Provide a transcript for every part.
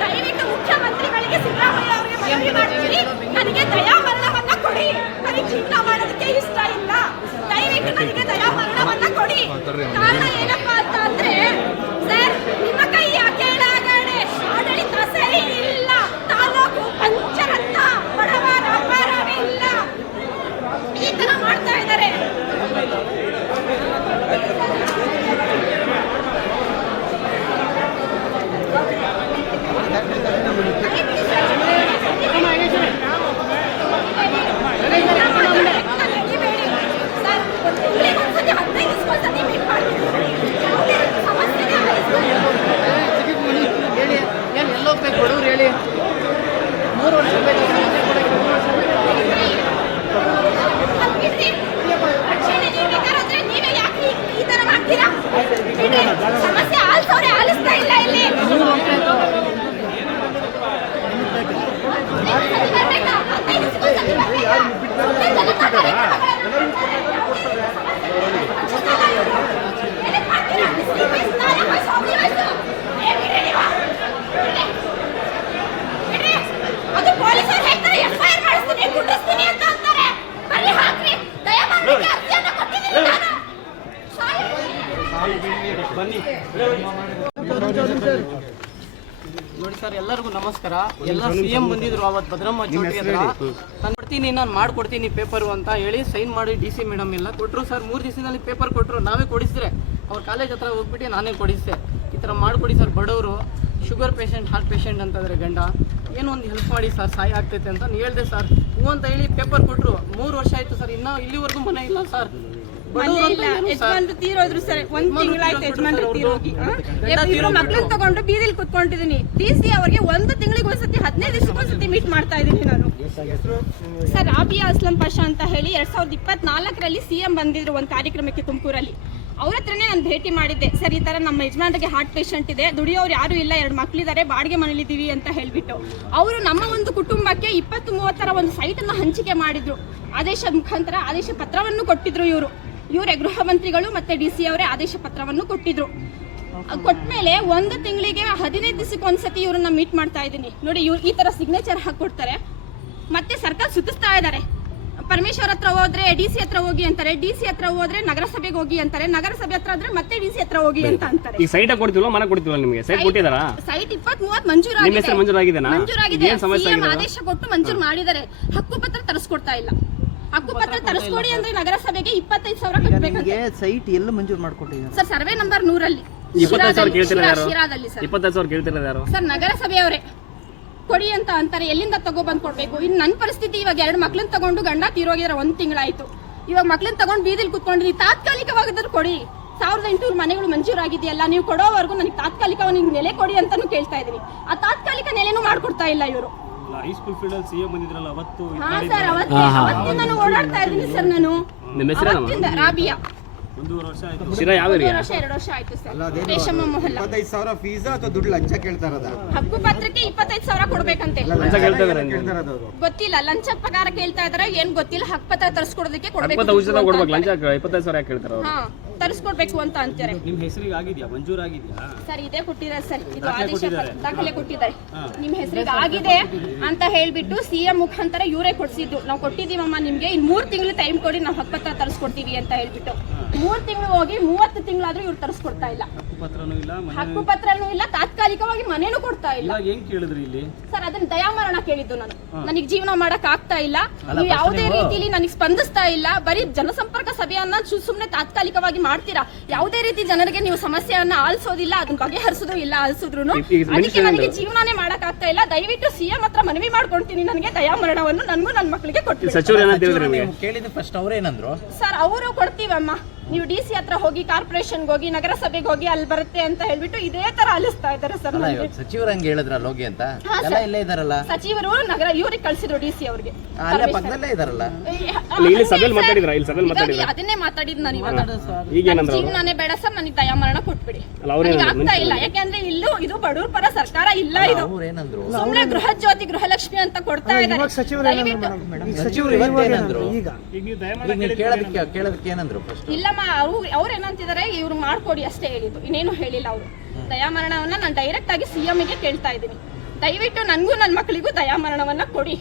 ದಯವಿಟ್ಟು ಮುಖ್ಯಮಂತ್ರಿಗಳಿಗೆ ಸಿದ್ದರಾಮಯ್ಯ ಅವರಿಗೆ ಮನವಿ ಮಾಡ್ತೀನಿ, ನನಗೆ ದಯಾಮರಣವನ್ನ ಕೊಡಿ. ನನಗೆ ಜೀವನ ಮಾಡೋದಕ್ಕೆ ಇಷ್ಟ ಇಲ್ಲ. ದಯವಿಟ್ಟು ನನಗೆ ದಯಾಮರಣವನ್ನ ಕೊಡಿ. ಕಾರಣ ಏನಪ್ಪಾ ಅಂತ ಅಂದ್ರೆ, ಸರ್ ನಿಮ್ಮ ಕೈಯ ಕೆಳಗಡೆ ಆಡಳಿತ ಸರಿ ಇಲ್ಲ. ತಾಲೂಕು ಪಂಚರತ್ನ ಬಡವರ ಪರವಿಲ್ಲ. ಈ ತರ ಮಾಡ್ತಾ ಇದ್ದಾರೆ. ಬಡವ್ರು ಹೇಳಿ 3 ವರ್ಷ ಸಮಸ್ಯೆ ಆಲ್ಸವ್ರೆ ಆಲಿಸ್ತಾ ಇಲ್ಲ ಇಲ್ಲಿ. ಅದು ಪೊಲೀಸರು ಹೇಳ್ತಾರೆ ಎಫ್ಐಆರ್ ಮಾಡಿಸ್ತೀನಿ ಗುಡ್ಡಿಸ್ತೀನಿ ಅಂತ ಅಂತಾರೆ. ಬನ್ನಿ ಹಾಕ್ರಿ, ದಯಮಾಡಿ ಅರ್ಜಿಯನ್ನ ಕೊಟ್ಟಿದ್ದೀನಿ ನಾನು. ನೋಡಿ ಸರ್, ಎಲ್ಲರಿಗೂ ನಮಸ್ಕಾರ. ಎಲ್ಲ ಸಿಎಂ ಬಂದಿದ್ರು ಅವತ್ತು ಭದ್ರಮ್ಮ ಚೌಟ್ರಿ ಹತ್ರ. ನಾನು ಕೊಡ್ತೀನಿ, ನಾನು ಮಾಡ್ಕೊಡ್ತೀನಿ ಪೇಪರು ಅಂತ ಹೇಳಿ ಸೈನ್ ಮಾಡಿ DC ಮೇಡಮ್ ಎಲ್ಲ ಕೊಟ್ಟರು ಸರ್. 3 ದಿವಸದಲ್ಲಿ ಪೇಪರ್ ಕೊಟ್ಟರು. ನಾವೇ ಕೊಡಿಸಿದ್ರೆ ಅವ್ರ ಕಾಲೇಜ್ ಹತ್ರ ಹೋಗ್ಬಿಟ್ಟು ನಾನೇ ಕೊಡಿಸಿದೆ. ಈ ಥರ ಮಾಡಿಕೊಡಿ ಸರ್. ಬಡವರು, ಶುಗರ್ ಪೇಷಂಟ್, ಹಾರ್ಟ್ ಪೇಷಂಟ್ ಅಂತಂದರೆ ಗಂಡ, ಏನೋ ಒಂದು ಹೆಲ್ಪ್ ಮಾಡಿ ಸರ್, ಸಹಾಯ ಆಗ್ತೈತೆ ಅಂತ ಹೇಳ್ದೆ ಸರ್. ಹ್ಞೂ ಅಂತ ಹೇಳಿ ಪೇಪರ್ ಕೊಟ್ಟರು. 3 ವರ್ಷ ಆಯಿತು ಸರ್, ಇನ್ನೂ ಇಲ್ಲಿವರೆಗೂ ಮನೆ ಇಲ್ಲ ಸರ್. ಯಜಮಾನ್ರು ತೀರೋದ್ರು ಸರ್. 1 ತಿಂಗಳಾಯ್ತು ಯಜಮಾನ್ರು ತೀರೋಗಿ. ಇವ್ರು ಮಕ್ಳನ್ನ ತಗೊಂಡು ಬೀದಿಲಿ ಕುತ್ಕೊಂಡಿದ್ದೀನಿ. DC ಅವರಿಗೆ 1 ತಿಂಗಳಿಗೆ ಒಂದ್ಸತಿ 15 ದಿವಸಕ್ಕೊಂದ್ಸತಿ ಮೀಟ್ ಮಾಡ್ತಾ ಇದ್ದೀನಿ ನಾನು. ಸರ್ ರಾಬಿಯಾ ಅಸ್ಲಂ ಪಾಷಾ ಅಂತ ಹೇಳಿ 2024ರಲ್ಲಿ CM ಬಂದಿದ್ರು ಒಂದು ಕಾರ್ಯಕ್ರಮಕ್ಕೆ ತುಮಕೂರಲ್ಲಿ. ಅವ್ರ ಹತ್ರನೇ ನಾನು ಭೇಟಿ ಮಾಡಿದ್ದೆ. ಸರ್ ಈ ಥರ ನಮ್ಮ ಯಜಮಾನ್ರಿಗೆ ಹಾರ್ಟ್ ಪೇಷಂಟ್ ಇದೆ, ದುಡಿಯೋರು ಯಾರು ಇಲ್ಲ, 2 ಮಕ್ಕಳಿದ್ದಾರೆ, ಬಾಡಿಗೆ ಮನೇಲಿದ್ದೀವಿ ಅಂತ ಹೇಳಿಬಿಟ್ಟು ಅವರು ನಮ್ಮ ಒಂದು ಕುಟುಂಬಕ್ಕೆ 20-30 ಒಂದು ಸೈಟನ್ನು ಹಂಚಿಕೆ ಮಾಡಿದ್ರು. ಆದೇಶ ಮುಖಾಂತರ ಆದೇಶ ಪತ್ರವನ್ನು ಕೊಟ್ಟಿದ್ರು. ಇವರೇ ಗೃಹ ಮಂತ್ರಿಗಳು ಮತ್ತೆ DC ಅವರೇ ಆದೇಶ ಪತ್ರವನ್ನು ಕೊಟ್ಟಿದ್ರು. ಕೊಟ್ಮೇಲೆ 1 ತಿಂಗಳಿಗೆ 15 ದಿವಸಕ್ಕೆ ಒಂದ್ಸತಿ ಇವ್ರನ್ನ ಮೀಟ್ ಮಾಡ್ತಾ ಇದ್ದೀನಿ. ನೋಡಿ, ಇವ್ರು ಈ ತರ ಸಿಗ್ನೇಚರ್ ಹಾಕೊಡ್ತಾರೆ, ಮತ್ತೆ ಸರ್ಕಾರ ಸುತ್ತಿಸ್ತಾ ಇದ್ದಾರೆ. ಪರಮೇಶ್ವರ್ ಹತ್ರ ಹೋದ್ರೆ DC ಹತ್ರ ಹೋಗಿ ಅಂತಾರೆ, DC ಹತ್ರ ಹೋದ್ರೆ ನಗರಸಭೆಗೆ ಹೋಗಿ ಅಂತಾರೆ, ನಗರಸಭೆ ಹತ್ರ ಆದ್ರೆ ಮತ್ತೆ DC ಹತ್ರ ಹೋಗಿ ಅಂತ ಅಂತಾರೆ. ಈ ಸೈಟ್ ಕೊಡ್ತಿಲ್ವಾ, ಮನೆ ಕೊಡ್ತಿಲ್ವಾ? ನಿಮಗೆ ಸೈಟ್ ಕೊಟ್ಟಿದಾರಾ? ಸೈಟ್ 20-30 ಮಂಜೂರಾಗಿದೆ. ಮಂಜೂರಾಗಿದೆ. CM ಆದೇಶ ಕೊಟ್ಟು ಮಂಜೂರು ಮಾಡಿದ್ದಾರೆ. ಹಕ್ಕುಪತ್ರ ತರಿಸ್ಕೊಡ್ತಾ ಇಲ್ಲ. ಹಕ್ಕುಪತ್ರ ತರಿಸ್ಕೊಡಿ ಅಂದ್ರೆ ನಗರಸಭೆಗೆ 25,000 ಕಟ್ಟಬೇಕಂತೆ. ಸೈಟ್ ಎಲ್ಲ ಮಂಜೂರು ಮಾಡ್ಕೊಟ್ಟಿದ್ದಾರೆ ಸರ್. ಸರ್ವೆ ನಂಬರ್ 100ರಲ್ಲಿ 25,000 ಕೇಳ್ತಿರೋದು ಯಾರು? ಶಿರಾದಲ್ಲಿ ಸರ್. 25,000 ಕೇಳ್ತಿರೋದು ಯಾರು? ಸರ್ ನಗರಸಭೆಯವರೇ ಕೊಡಿ ಅಂತ ಅಂತಾರೆ. ಎಲ್ಲಿಂದ ತಗೊಬಂದು ಕೊಡ್ಬೇಕು? ಇನ್ನು ನನ್ನ ಪರಿಸ್ಥಿತಿ ಇವಾಗ 2 ಮಕ್ಳನ್ನ ತಗೊಂಡು ಗಂಡ ತೀರೋಗಿದ್ರೆ 1 ತಿಂಗಳಾಯ್ತು. ಇವಾಗ ಮಕ್ಳನ್ನ ತಗೊಂಡು ಬೀದಿಲಿ ಕುತ್ಕೊಂಡಿದ್ದೀನಿ. ತಾತ್ಕಾಲಿಕವಾಗಿದ್ರು ಕೊಡಿ. 1800 ಮನೆಗಳು ಮಂಜೂರಾಗಿದೆಯಲ್ಲ, ನೀವು ಕೊಡೋವರೆಗೂ ನನಗೆ ತಾತ್ಕಾಲಿಕವಾಗಿ ನೆಲೆ ಕೊಡಿ ಅಂತಾನು ಕೇಳ್ತಾ ಇದ್ದೀನಿ. ಆ ತಾತ್ಕಾಲಿಕ ನೆಲೆನೂ ಮಾಡ್ಕೊಡ್ತಾ ಇಲ್ಲ ಇವರು. ಹೈಸ್ಕೂಲ್ ಫೀಲ್ಡ್ ಅಲ್ಲಿ CM ಬಂದಿದ್ರಲ್ಲ ಅವತ್ತು. ಹಾ ಸರ್, ಅವತ್ತಿಂದ ನಾನು ಓಡಾಡ್ತಾ ಇದ್ದೀನಿ ಸರ್. ನಾನು ಅವತ್ತಿಂದ ರಾಬಿಯಾ 1 ವರ್ಷ ಆಯ್ತು. ಶಿರಾ ಯಾವ ಏರಿಯಾ? 2 ವರ್ಷ ಆಯ್ತು ಸರ್. ರೇಷಮ್ಮ ಮೊಹಲ್ಲಾ. 25,000 ಫೀಸ್ ಅಥವಾ ದುಡ್ಡು ಲಂಚ ಕೇಳ್ತಾರದ? ಹಕ್ಕು ಪತ್ರಕ್ಕೆ 25,000 ಕೊಡ್ಬೇಕಂತೆ. ಲಂಚ ಕೇಳ್ತಿದಾರೆ ಗೊತ್ತಿಲ್ಲ. ಲಂಚ ಪಗಾರ ಕೇಳ್ತಾ ಇದಾರೆ, ಏನ್ ಗೊತ್ತಿಲ್ಲ. ಹಕ್ಕು ಪತ್ರ ತರಿಸ್ಕೊಡೋದಕ್ಕೆ ಕೊಡ್ಬೇಕು. ಲಂಚ 25,000 ಯಾಕೆ ಕೇಳ್ತಾರ? ಹಾ, ತರಿಸ್ಕೊಡ್ಬೇಕು ಅಂತ ಅಂತಾರೆ. ನಿಮ್ಮ ಹೆಸರಿಗೆ ಆಗಿದ್ಯಾ? ಮಂಜೂರಾಗಿದ್ಯಾ ಸರ್ ಇದೇ ಕೊಟ್ಟಿದ್ದಾರೆ ಸರ್. ಇದು ಆದೇಶ ದಾಖಲೆ ಕೊಟ್ಟಿದ್ದಾರೆ. ನಿಮ್ಮ ಹೆಸರಿಗೆ ಆಗಿದೆ ಅಂತ ಹೇಳ್ಬಿಟ್ಟು CM ಮುಖಾಂತರ ಇವರೇ ಕೊಡ್ಸಿದ್ದು. ನಾವು ಕೊಟ್ಟಿದೀವಮ್ಮ ನಿಮ್ಗೆ, ಇನ್ 3 ತಿಂಗಳು ಟೈಮ್ ಕೊಡಿ, ನಾವು ಹಕ್ಕು ಪತ್ರ ತರಿಸ್ಕೊಡ್ತೀವಿ ಅಂತ ಹೇಳ್ಬಿಟ್ಟು 3 ತಿಂಗಳು ಹೋಗಿ 30 ತಿಂಗಳಾದ್ರೂ ಇವ್ರು ತರಿಸ್ಕೊಡ್ತಾ ಇಲ್ಲ. ಹಕ್ಕು ಪತ್ರನೂ ಇಲ್ಲ, ತಾತ್ಕಾಲಿಕವಾಗಿ ಮನೇನು ಕೊಡ್ತಾ ಇಲ್ಲ. ಏನ್ ಕೇಳಿದ್ರಿ ಇಲ್ಲಿ? ಸರ್ ಅದನ್ನ ದಯಾಮರಣ ಕೇಳಿದ್ದು ನಾನು. ನನಗೆ ಜೀವನ ಮಾಡಕ್ ಆಗ್ತಾ ಇಲ್ಲ, ನೀವು ಯಾವುದೇ ರೀತಿಲಿ ನನಗೆ ಸ್ಪಂದಿಸ್ತಾ ಇಲ್ಲ. ಬರೀ ಜನಸಂಪರ್ಕ ಸಭೆಯನ್ನ ಸುಮ್ಮನೆ ತಾತ್ಕಾಲಿಕವಾಗಿ ಮಾಡ್ತೀರಾ. ಯಾವುದೇ ರೀತಿ ಜನರಿಗೆ ನೀವು ಸಮಸ್ಯೆಯನ್ನ ಆಲಿಸೋದಿಲ್ಲ, ಅದನ್ನ ಬಗೆಹರಿಸೋದು ಇಲ್ಲ. ಆಲಿಸಿದ್ರು ಅದಕ್ಕೆ ನನಗೆ ಜೀವನನೇ ಮಾಡಕ್ ಆಗ್ತಾ ಇಲ್ಲ. ದಯವಿಟ್ಟು CM ಹತ್ರ ಮನವಿ ಮಾಡ್ಕೊಳ್ತೀನಿ, ನನಗೆ ದಯಾಮರಣವನ್ನು ನನಗೂ ನನ್ನ ಮಕ್ಕಳಿಗೆ ಕೊಟ್ಟು. ಸರ್ ಅವರು ಕೊಡ್ತೀವಮ್ಮ, ನೀವು DC ಹತ್ರ ಹೋಗಿ, ಕಾರ್ಪೊರೇಷನ್ ಹೋಗಿ, ನಗರಸಭೆಗೆ ಹೋಗಿ, ಅಲ್ಲಿ ಬರುತ್ತೆ ಅಂತ ಹೇಳ್ಬಿಟ್ಟು ಇದೇ ತರ ಅಲಿಸ್ತಾ ಇದ್ದಾರೆ ಸರ್. ಸಚಿವರು ಹಂಗೆ ಹೇಳಿದ್ರಲ್ಲ ಹೋಗಿ ಅಂತ. ಎಲ್ಲ ಇಲ್ಲೇ ಇದಾರಲ್ಲ ಸಚಿವರು, ನಗರ ಇವ್ರಿಗೆ ಕಳ್ಸಿದ್ರು DC ಅವ್ರಿಗೆ. ಅಲ್ಲೇ ಪಕ್ಕದಲ್ಲೇ ಇದಾರಲ್ಲ. ಇಲ್ಲಿ ಸಭೆಯಲ್ಲಿ ಮಾತಾಡಿದ್ರಾ? ಇಲ್ಲಿ ಸಭೆಯಲ್ಲಿ ಮಾತಾಡಿದ್ರಾ? ಅದನ್ನೇ ಮಾತಾಡಿದ್ ನಾನು ಇವಾಗ. ಈಗೇನಂದ್ರು? ಜೀವನನೇ ಬೇಡ ಸರ್, ನನಗೆ ದಯಾಮರಣ ಕೊಟ್ಬಿಡಿ. ನನಗೆ ಆಗ್ತಾ ಇಲ್ಲ, ಯಾಕೆಂದ್ರೆ ಇಲ್ಲೂ ಇದು ಬಡವ್ರ ಪರ ಸರ್ಕಾರ ಇಲ್ಲ. ಇದು ಸುಮ್ನೆ ಗೃಹ ಜ್ಯೋತಿ, ಗೃಹಲಕ್ಷ್ಮಿ ಅಂತ ಕೊಡ್ತಾ ಇದ್ದಾರೆ. ಸಚಿವರು ಇವತ್ತೇನಂದ್ರು? ಕೇಳೋದಕ್ಕೆ ಏನಂದ್ರು? ಇಲ್ಲಮ್ಮ, ಅವ್ರು ಏನಂತಿದ್ದಾರೆ, ಇವ್ರು ಮಾಡ್ಕೊಡಿ ಅಷ್ಟೇ ಹೇಳಿದ್ದು, ಇನ್ನೇನು ಹೇಳಿಲ್ಲ ಅವರು. ದಯಾಮರಣವನ್ನ ನಾನು ಡೈರೆಕ್ಟ್ ಆಗಿ ಸಿಎಂಗೆ ಕೇಳ್ತಾ ಇದ್ದೀನಿ. ದಯವಿಟ್ಟು ನನಗೂ ನನ್ನ ಮಕ್ಕಳಿಗೂ ದಯಾಮರಣವನ್ನ ಕೊಡಿ.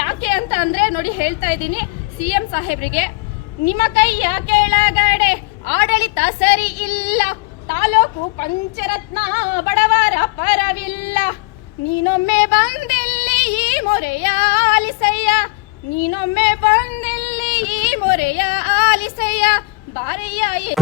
ಯಾಕೆ ಅಂತ ಅಂದ್ರೆ ನೋಡಿ ಹೇಳ್ತಾ ಇದ್ದೀನಿ ಸಿಎಂ ಸಾಹೇಬ್ರಿಗೆ, ನಿಮ್ಮ ಕೈಯ ಕೆಳಗಡೆ ಆಡಳಿತ ಸರಿ ಇಲ್ಲ, ತಾಲೂಕು ಪಂಚರತ್ನ ಬಡವರ ಪರವಿಲ್ಲ. ನೀನೊಮ್ಮೆ ಬಂದಿಲ್ಲಿ ಈ ಮೊರೆಯ ಆಲಿಸಯ್ಯ, ನೀನೊಮ್ಮೆ ಬಂದಿಲ್ಲಿ ಈ ಮೊರೆಯ ಆಲಿಸಯ್ಯ ಬಾರಯ್ಯ.